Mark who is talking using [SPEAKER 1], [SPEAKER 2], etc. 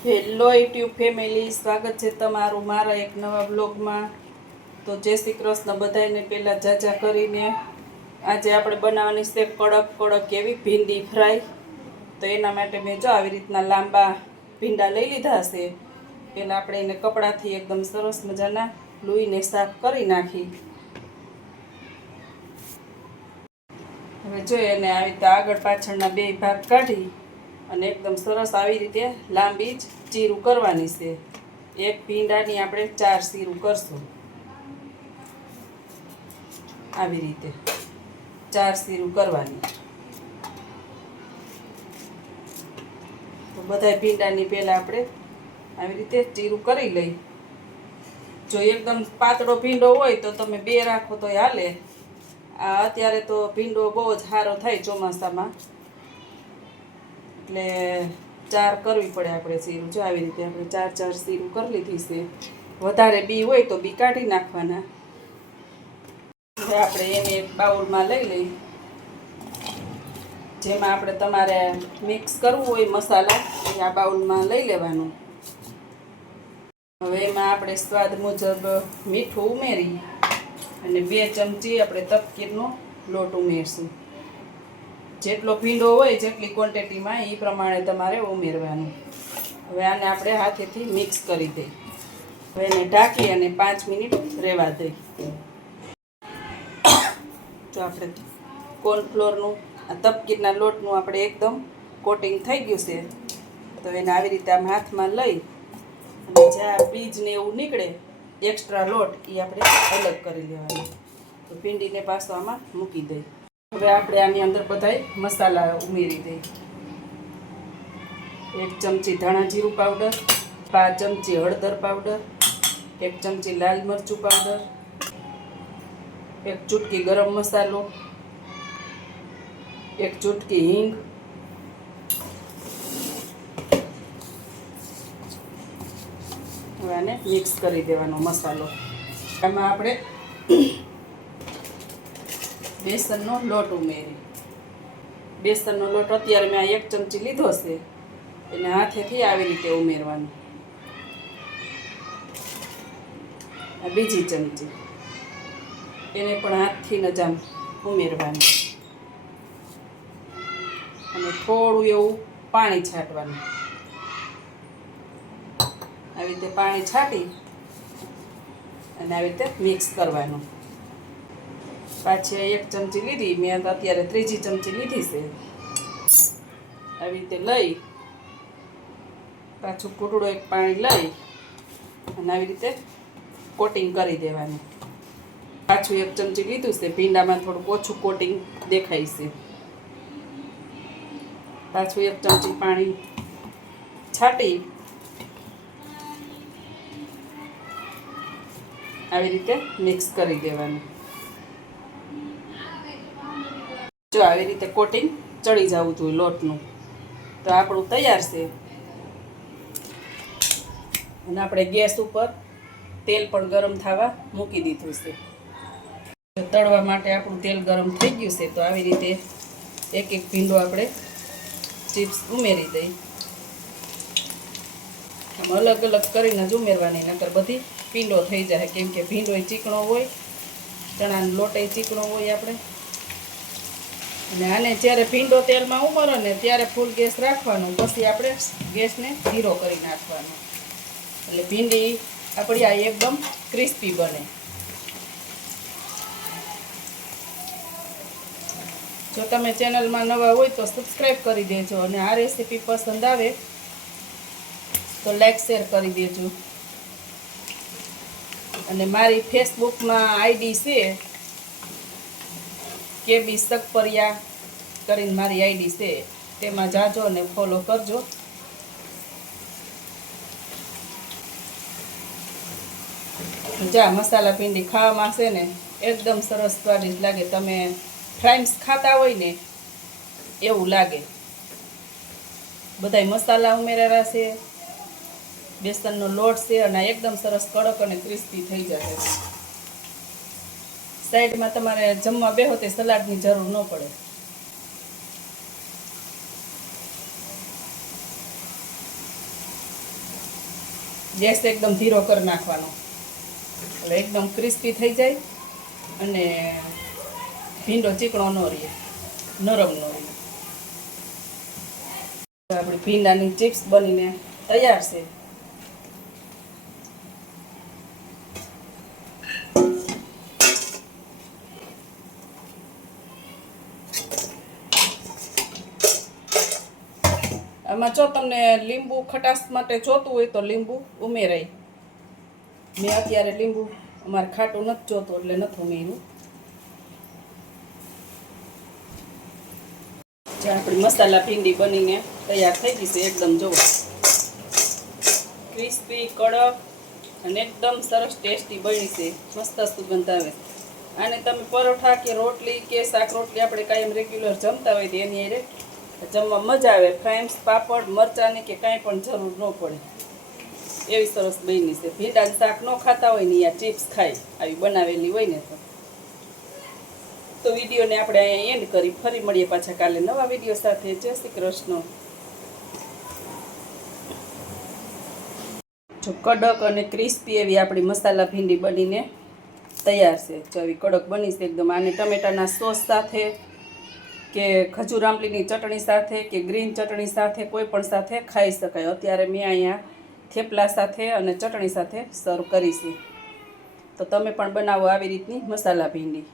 [SPEAKER 1] Hello YouTube family સ્વાગત છે તમારું મારા એક નવા બ્લોગમાં તો જય શ્રી કૃષ્ણ બધાને પહેલાં જાજા કરીને. આજે આપણે બનાવવાની છે કડક કડક એવી ભીંડી ફ્રાય. તો એના માટે મેં જો આવી રીતના લાંબા ભીંડા લઈ લીધા હશે પહેલાં આપણે એને કપડાથી એકદમ સરસ મજાના લૂઈને સાફ કરી નાખી. હવે જોઈએ એને આવી રીતે આગળ પાછળના બે ભાગ કાઢી. અને એકદમ સરસ આવી રીતે લાંબી જ ચીરું કરવાની છે. એક ભીંડાની આપણે ચાર ચીરું કરશું. આવી રીતે ચાર ચીરું કરવાની. તો બધા ભીંડાની પહેલાં આપણે આવી રીતે ચીરું કરી લઈ. જો એકદમ પાતળો ભીંડો હોય તો તમે બે રાખો તો હાલે. આ અત્યારે તો ભીંડો બહુ જ સારો થાય ચોમાસામાં. એટલે ચાર કરવી પડે આપણે સીરું જો આવી રીતે આપણે ચાર ચાર સીરું કરી લીધી છે. વધારે બી હોય તો બી કાઢી નાખવાના. આપણે એને એક બાઉલમાં લઈ લઈ. જેમાં આપણે તમારે મિક્સ કરવું હોય મસાલા, એ આ બાઉલમાં લઈ લેવાનું. હવે એમાં આપણે સ્વાદ મુજબ મીઠું ઉમેરી અને બે ચમચી આપણે તપકીરનો લોટ ઉમેરશું. જેટલો ભીંડો હોય જેટલી ક્વોન્ટિટીમાં એ પ્રમાણે તમારે ઉમેરવાનું. હવે આને આપણે હાથેથી મિક્સ કરી દઈ હવે એને ઢાંકી અને પાંચ મિનિટ રહેવા દઈ જો આપણે કોર્નફ્લોરનું આ તપકીરના લોટનું આપણે એકદમ કોટિંગ થઈ ગયું છે. તો એને આવી રીતે આમ હાથમાં લઈ અને જ્યાં બીજને એવું નીકળે એક્સ્ટ્રા લોટ એ આપણે અલગ કરી લેવાનો. તો ભીંડીને પાછો આમાં મૂકી દઈ હવે આપણે આની અંદર બધાય મસાલા ઉમેરી દઈએ. એક ચમચી ધાણા જીરું પાવડર પાંચ ચમચી હળદર પાવડર એક ચમચી લાલ મરચું પાવડર એક ચૂટકી ગરમ મસાલો, એક ચૂટકી હિંગ, હવે આને મિક્સ કરી દેવાનો મસાલો. એમાં આપણે બેસનનો લોટ ઉમેરી. બેસનનો લોટ અત્યારે મેં આ એક ચમચી લીધો છે. એને હાથેથી આવી રીતે ઉમેરવાનું. આ બીજી ચમચી. એને પણ હાથથી જ આમ ઉમેરવાનું. અને થોડું એવું પાણી છાંટવાનું. આવી રીતે પાણી છાંટી અને આવી રીતે મિક્સ કરવાનું. પાછી એક ચમચી લીધી, મેં તો અત્યારે ત્રીજી ચમચી લીધી છે. આવી રીતે લઈ, પાછું કૂટડો એક પાણી લઈ અને આવી રીતે કોટિંગ કરી દેવાનું. પાછું એક ચમચી લીધું છે, ભીંડામાં થોડુંક ઓછું કોટિંગ દેખાય છે. પાછું એક ચમચી પાણી છાંટી. આવી રીતે મિક્સ કરી દેવાનું. જો આવી રીતે કોટિંગ ચડી જવું જોઈએ લોટનું. તો આપણું તૈયાર છે. અને આપણે ગેસ ઉપર તેલ પણ ગરમ થવા મૂકી દીધું છે. તળવા માટે આપણું તેલ ગરમ થઈ ગયું છે, તો આવી રીતે એક એક ભીંડો આપણે ચિપ્સ ઉમેરી દઈ અલગ અલગ કરીને જ ઉમેરવાની, નકર બધી પીંડો થઈ જાય. કેમ કે ભીંડો ચીકણો હોય, ચણાનો લોટે ચીકણો હોય આપણે. અને આને જ્યારે ભીંડો તેલમાં ઉમરો ને ત્યારે ફૂલ ગેસ રાખવાનો, પછી આપણે ગેસને ધીરો કરી નાખવાનો. એટલે ભીંડી આપણી આ એકદમ ક્રિસ્પી બને. જો તમે ચેનલમાં નવા હોય તો સબસ્ક્રાઈબ કરી દેજો અને આ રેસીપી પસંદ આવે તો લાઈક શેર કરી દેજો. અને મારી ફેસબુકમાં આઈડી છે કે બિસ્તક સકપરિયા કરીને મારી આઈડી છે, તેમાં જાજો અને ફોલો કરજો. જા, મસાલા ભીંડી ખાવામાં છે ને, એકદમ સરસ સ્વાદિષ્ટ લાગે. તમે ફ્રાઈમ્સ ખાતા હોય ને, એવું લાગે. બધાય મસાલા ઉમેરેલા છે, બેસનનો લોટ છે, અને એકદમ સરસ કડક અને ક્રિસ્પી થઈ જશે. સાઈડમાં તમારે જમવા બેહો તે સલાડની જરૂર ન પડે. ગેસ એકદમ ધીરો કરી નાખવાનો. એટલે એકદમ ક્રિસ્પી થઈ જાય અને ભીંડો ચીકણો ન રહે, નરમ ન રહે. આપણી ભીંડાની ચિપ્સ બનીને તૈયાર છે. આમાં જો તમને લીંબુ ખટાશ માટે જોતું હોય તો લીંબુ ઉમેરાય. મેં અત્યારે લીંબુ અમારે ખાટું નથી જોતું એટલે નથી ઉમેર્યું. જે આપણી મસાલા ભીંડી બનીને તૈયાર થઈ ગઈ છે એકદમ જોવો ક્રિસ્પી, કડક અને એકદમ સરસ ટેસ્ટી બની છે. મસ્ત સુગંધ આવે. આને તમે પરોઠા કે રોટલી કે શાક રોટલી આપણે કાયમ રેગ્યુલર જમતા હોય તો એની જમવા મજા આવે ફ્રાઈમ્સ પાપડ, મરચાંની કે કાંઈ પણ જરૂર ન પડે. એવી સરસ બની છે. ભીંડાનું શાક ન ખાતા હોય ને આ ચિપ્સ ખાય, આવી બનાવેલી હોય ને તો. તો વિડીયોને આપણે અહીંયા એન્ડ કરી. ફરી મળીએ પાછા કાલે નવા વીડિયો સાથે. જય શ્રી કૃષ્ણ. જો કડક અને ક્રિસ્પી એવી આપણી મસાલા ભીંડી બનીને તૈયાર છે. જો કડક બની છે, એકદમ આને ટમેટાના સોસ સાથે કે ખજૂર આંબલીની ચટણી સાથે કે ગ્રીન ચટણી સાથે કોઈ પણ સાથે ખાઈ શકાય. અત્યારે મેં અહીંયા થેપલા સાથે અને ચટણી સાથે સર્વ કરી તો તમે પણ બનાવો આવી રીતની મસાલા ભીંડી.